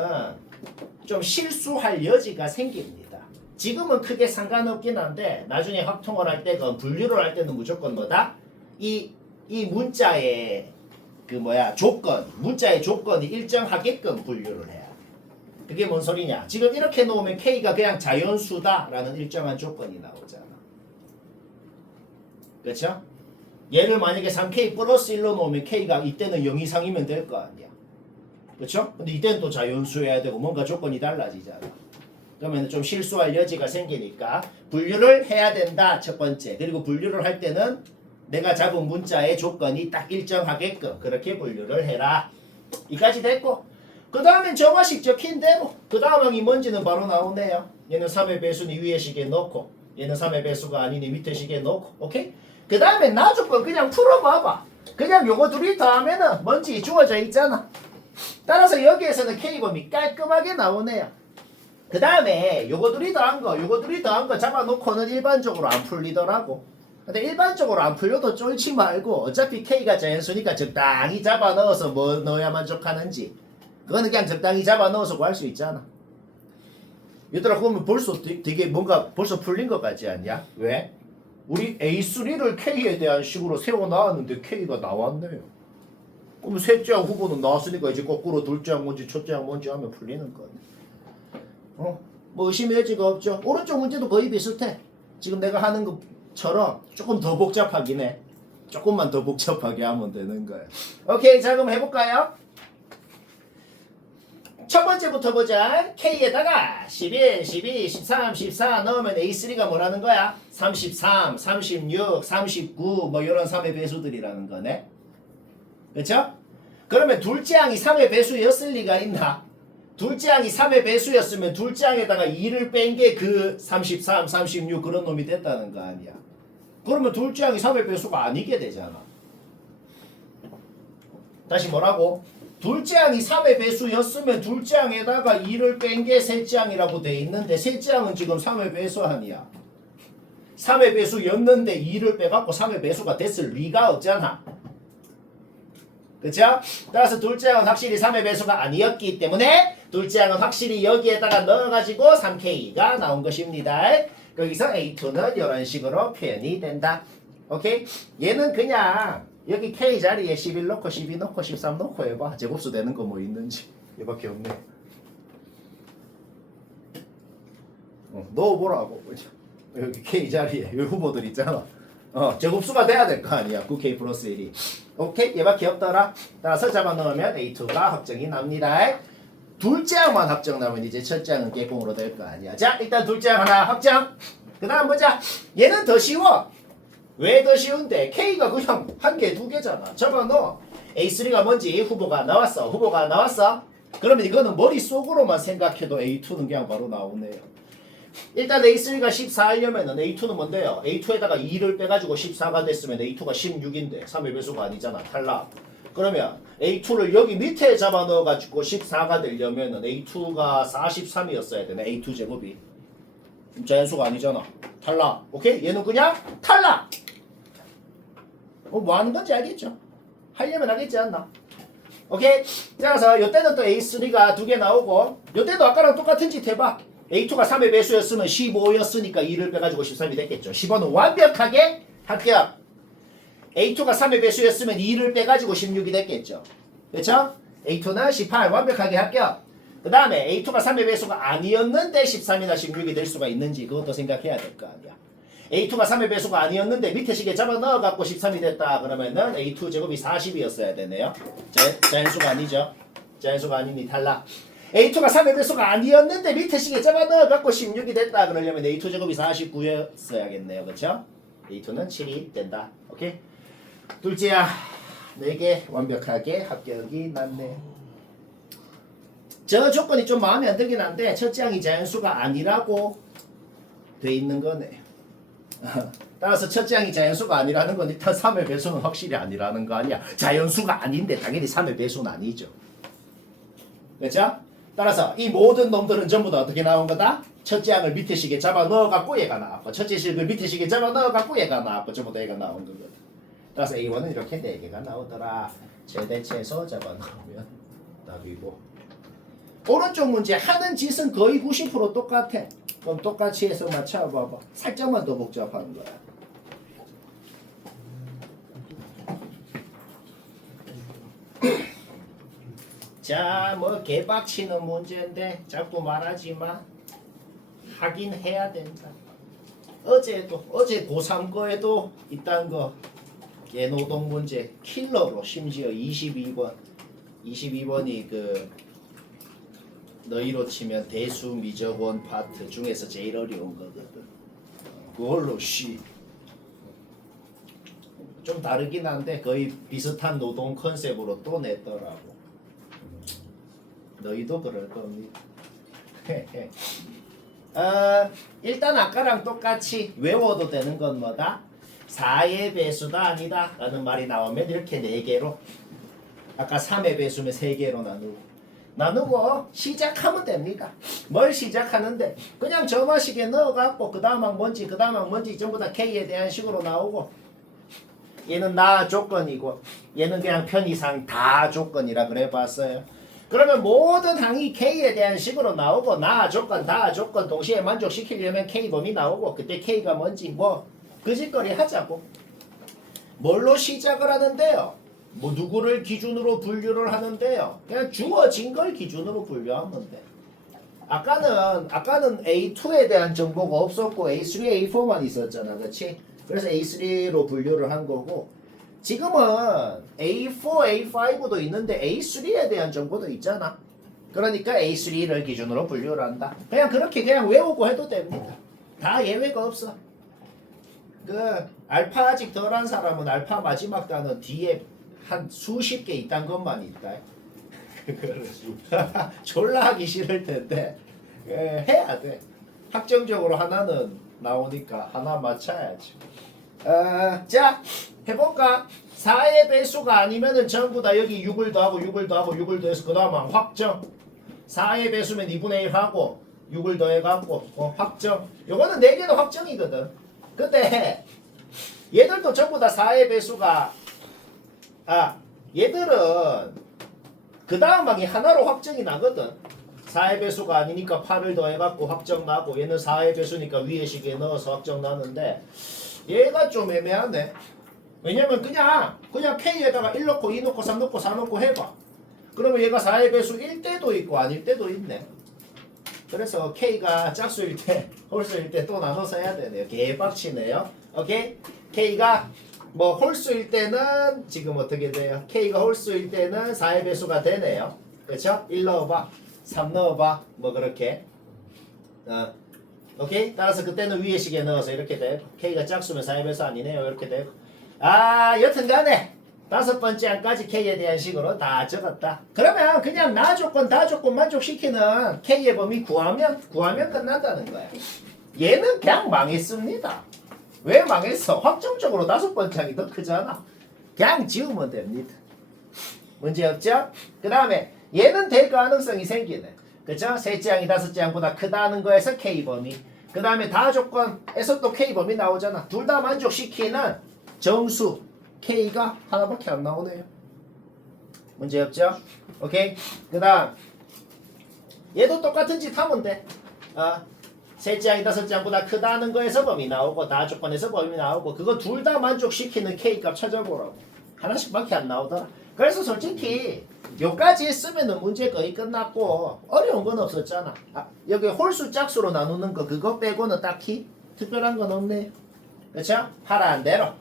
좀 실수할 여지가 생깁니다. 지금은 크게 상관없긴 한데 나중에 확통을 할 때 그 분류를 할 때는 무조건 뭐다? 이 문자의 문자의 조건이 일정하게끔 분류를 해야 돼. 그게 뭔 소리냐? 지금 이렇게 놓으면 K가 그냥 자연수다라는 일정한 조건이 나오잖아. 그렇죠? 얘를 만약에 3K 플러스 1로 놓으면 K가 이때는 0 이상이면 될 거 아니야. 그렇죠? 근데 이때는 또 자연수여야 되고 뭔가 조건이 달라지잖아. 그러면 좀 실수할 여지가 생기니까 분류를 해야 된다. 첫 번째. 그리고 분류를 할 때는 내가 잡은 문자의 조건이 딱 일정하게끔 그렇게 분류를 해라. 이까지 됐고 그 다음엔 정화식 적힌 대로 그 다음 항이 뭔지는 바로 나오네요. 얘는 3의 배수니 위에 식에 넣고 얘는 3의 배수가 아니니 밑에 식에 넣고 오케이? 그 다음에 나 조건 그냥 풀어봐봐. 그냥 요거 둘이 더하면은 뭔지 주어져 있잖아. 따라서 여기에서는 K범위 깔끔하게 나오네요. 그 다음에 요거 둘이 더한 거 잡아놓고는 일반적으로 안 풀리더라고. 근데 일반적으로 안 풀려도 쫄지 말고 어차피 K가 자연수니까 적당히 잡아 넣어서 뭐 넣어야 만족하는지 그거는 그냥 적당히 잡아 넣어서 구할 수 있잖아. 얘들아 그러면 벌써 되게 뭔가 벌써 풀린 것 같지 않냐? 왜? 우리 A3를 K에 대한 식으로 세워놨는데 K가 나왔네요. 그럼 셋째 항 후보는 나왔으니까 이제 거꾸로 둘째 항 뭔지 첫째 항 뭔지 하면 풀리는 거네. 뭐 의심의 여지가 없죠. 오른쪽 문제도 거의 비슷해. 지금 내가 하는 것처럼 조금 더 복잡하긴 해. 조금만 더 복잡하게 하면 되는 거야. 오케이, 자 그럼 해볼까요? 첫 번째부터 보자. K에다가 11, 12, 13, 14 넣으면 A3가 뭐라는 거야? 33, 36, 39 뭐 이런 3의 배수들이라는 거네. 그렇죠? 그러면 둘째 항이 3의 배수였을 리가 있나? 둘째 항이 3의 배수였으면 둘째 항에다가 2를 뺀 게 그 33, 36 그런 놈이 됐다는 거 아니야. 그러면 둘째 항이 3의 배수가 아니게 되잖아. 다시 뭐라고? 둘째 항이 3의 배수였으면 둘째 항에다가 2를 뺀 게 셋째 항이라고 돼 있는데 셋째 항은 지금 3의 배수 아니야. 3의 배수였는데 2를 빼갖고 3의 배수가 됐을 리가 없잖아. 그쵸? 따라서 둘째 항은 확실히 3의 배수가 아니었기 때문에 둘째 항은 확실히 여기에다가 넣어가지고 3K가 나온 것입니다. 거기서 A2는 이런 식으로 표현이 된다. 오케이? 얘는 그냥 여기 K 자리에 11 넣고 12 넣고 13 넣고 해봐. 제곱수 되는 거 뭐 있는지. 이밖에 없네. 넣어보라고. 여기 K 자리에 여기 후보들 있잖아. 제곱수가 돼야 될 거 아니야. 9K 플러스 1이. 오케이? 얘밖에 없더라. 따라서 잡아넣으면 A2가 확정이 납니다. 둘째 항만 확정 나면 이제 첫째 항은 개공으로 될 거 아니야. 자, 일단 둘째 항 하나 확정. 그 다음 보자. 얘는 더 쉬워. 왜 더 쉬운데? K가 그냥 한 개, 두 개잖아. 잡아넣어. A3가 뭔지 후보가 나왔어. 후보가 나왔어. 그러면 이거는 머릿속으로만 생각해도 A2는 그냥 바로 나오네요. 일단 A3가 14 하려면은 A2는 뭔데요? A2에다가 2를 빼가지고 14가 됐으면 A2가 16인데 3의 배수가 아니잖아. 탈락. 그러면 A2를 여기 밑에 잡아 넣어가지고 14가 되려면은 A2가 43이었어야 되네. A2 제곱이. 자연수가 아니잖아. 탈락. 오케이? 얘는 그냥 탈락. 뭐 하는 건지 알겠죠? 하려면 하겠지 않나? 오케이? 그래서 이때는 또 A3가 두 개 나오고 이때도 아까랑 똑같은 짓 해봐. A2가 3의 배수였으면 15였으니까 2를 빼가지고 13이 됐겠죠. 15는 완벽하게 합격. A2가 3의 배수였으면 2를 빼가지고 16이 됐겠죠. 그렇죠? A2는 18 완벽하게 합격. 그 다음에 A2가 3의 배수가 아니었는데 13이나 16이 될 수가 있는지 그것도 생각해야 될 거 아니야. A2가 3의 배수가 아니었는데 밑에 식에 잡아 넣어갖고 13이 됐다. 그러면은 A2 제곱이 40이었어야 되네요. 자연수가 아니죠. 자연수가 아니니 탈락. A2가 3의 배수가 아니었는데 밑에 식에 잡아 넣어갖고 16이 됐다. 그러려면 A2 제곱이 49였어야겠네요. 그렇죠? A2는 7이 된다. 오케이? 둘째야 4개 완벽하게 합격이 났네. 저 조건이 좀 마음에 안 들긴 한데 첫째 항이 자연수가 아니라고 돼 있는 거네. 따라서 첫째 항이 자연수가 아니라는 건 일단 3의 배수는 확실히 아니라는 거 아니야. 자연수가 아닌데 당연히 3의 배수는 아니죠. 그렇죠? 따라서 이 모든 놈들은 전부 다 어떻게 나온 거다? 첫째 항을 밑에 식에 잡아 넣어갖고 얘가 나왔고 첫째 식을 밑에 식에 잡아 넣어갖고 얘가 나왔고 전부 다 얘가 나온 거거든. 따라서 A1은 이렇게 4개가 나오더라. 최대체에서 잡아 넣으면 답이고. 오른쪽 문제 하는 짓은 거의 90% 똑같아. 그럼 똑같이 해서 맞춰봐봐. 살짝만 더 복잡한 거야. 자, 뭐 개빡치는 문제인데 자꾸 말하지 마. 하긴 해야 된다. 어제 고3 거에도 이딴 거 개노동 문제 킬러로 심지어 22번이 그 너희로 치면 대수 미적원 파트 중에서 제일 어려운 거거든. 그걸로 좀 다르긴 한데 거의 비슷한 노동 컨셉으로 또 냈더라고. 너희도 그럴 겁니다. 일단 아까랑 똑같이 외워도 되는 건 뭐다? 4의 배수다 아니다 라는 말이 나오면 이렇게 4개로, 아까 3의 배수면 3개로 나누고 시작하면 됩니다. 뭘 시작하는데 그냥 점화식에 넣어갖고 그 다음 항 뭔지 그 다음 항 뭔지 전부 다 K에 대한 식으로 나오고, 얘는 나 조건이고 얘는 그냥 편의상 다 조건이라 그래 봤어요. 그러면 모든 항이 K에 대한 식으로 나오고 나 조건, 다 조건 동시에 만족시키려면 K 범위 나오고 그때 K가 뭔지 뭐 그 짓거리 하자고. 뭘로 시작을 하는데요? 뭐 누구를 기준으로 분류를 하는데요? 그냥 주어진 걸 기준으로 분류하면 돼. 아까는 A2에 대한 정보가 없었고 A3, A4만 있었잖아, 그렇지? 그래서 A3로 분류를 한 거고 지금은 A4, A5도 있는데 A3에 대한 정보도 있잖아. 그러니까 A3를 기준으로 분류를 한다. 그냥 그렇게 그냥 외우고 해도 됩니다. 다 예외가 없어. 그 알파 아직 덜한 사람은 알파 마지막 단어 뒤에 한 수십 개 있단 것만 있다. 졸라 하기 싫을 텐데 해야 돼. 확정적으로 하나는 나오니까 하나 맞춰야지. 자 해볼까? 4의 배수가 아니면은 전부 다 여기 6을 더하고 6을 더하고 6을 더해서 그 다음 확정. 4의 배수면 2분의 1 하고 6을 더해갖고 확정. 요거는 4개도 확정이거든. 근데 얘들도 전부 다 4의 배수가 얘들은 그 다음 항이 하나로 확정이 나거든. 4의 배수가 아니니까 8을 더해갖고 확정 나고 얘는 4의 배수니까 위에 식에 넣어서 확정 나는데 얘가 좀 애매하네. 왜냐면 그냥 K에다가 1 넣고 2 넣고 3 넣고 4 넣고 해봐. 그러면 얘가 4의 배수일 때도 있고 아닐 때도 있네. 그래서 K가 짝수일 때, 홀수일 때 또 나눠서 해야 되네요. 개빡치네요. 오케이? K가 뭐 홀수일 때는 지금 어떻게 돼요? K가 홀수일 때는 4의 배수가 되네요. 그렇죠? 1 넣어봐. 3 넣어봐. 뭐 그렇게. 오케이? 따라서 그때는 위에 식에 넣어서 이렇게 되고 K가 짝수면 4의 배수 아니네요. 이렇게 되고 여튼간에 5번째 항까지 K에 대한 식으로 다 적었다. 그러면 그냥 나 조건, 다 조건 만족시키는 K의 범위 구하면 끝난다는 거야. 얘는 그냥 망했습니다. 왜 망했어? 확정적으로 5번째 항이 더 크잖아. 그냥 지우면 됩니다. 문제 없죠? 그 다음에 얘는 될 가능성이 생기네. 그쵸? 셋째 항이 5째 항보다 크다는 거에서 K 범위. 그 다음에 다 조건에서 또 K 범위 나오잖아. 둘 다 만족시키는 정수 K가 하나밖에 안 나오네요. 문제 없죠? 오케이? 그 다음 얘도 똑같은 짓 하면 돼. 셋째 항이 5째 항보다 크다는 거에서 범위 나오고 다 조건에서 범위 나오고 그거 둘 다 만족시키는 K값 찾아보라고. 하나씩밖에 안 나오더라. 그래서 솔직히 요까지 했으면은 문제 거의 끝났고 어려운 건 없었잖아. 여기 홀수 짝수로 나누는 거 그거 빼고는 딱히 특별한 건 없네. 그렇죠? 하라는 대로.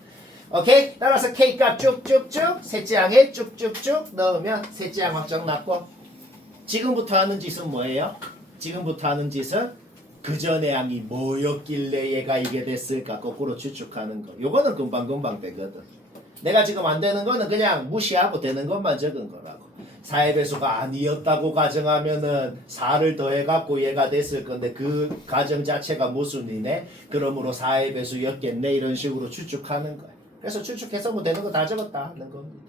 오케이? 따라서 K값 쭉쭉쭉 셋째 항에 쭉쭉쭉 넣으면 셋째 항 확정 났고 지금부터 하는 짓은 뭐예요? 지금부터 하는 짓은 그 전에 항이 뭐였길래 얘가 이게 됐을까 거꾸로 추측하는 거. 요거는 금방금방 되거든. 내가 지금 안 되는 거는 그냥 무시하고 되는 것만 적은 거라고. 4의 배수가 아니었다고 가정하면은 4를 더해갖고 얘가 됐을 건데 그 가정 자체가 모순이네. 그러므로 4의 배수였겠네. 이런 식으로 추측하는 거야. 그래서 추측해서 뭐 되는 거 다 적었다 하는 겁니다.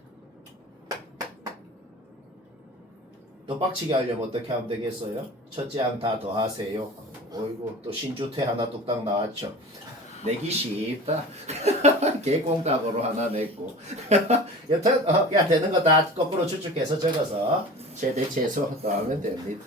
더 빡치게 하려면 어떻게 하면 되겠어요? 첫째 항 다 더하세요. 어이구 또 신주태 하나 뚝딱 나왔죠. 내기 쉽다. 개공각으로 하나 냈고. 여튼 야 되는 거 다 거꾸로 추측해서 적어서 최대 최소 더하면 됩니다.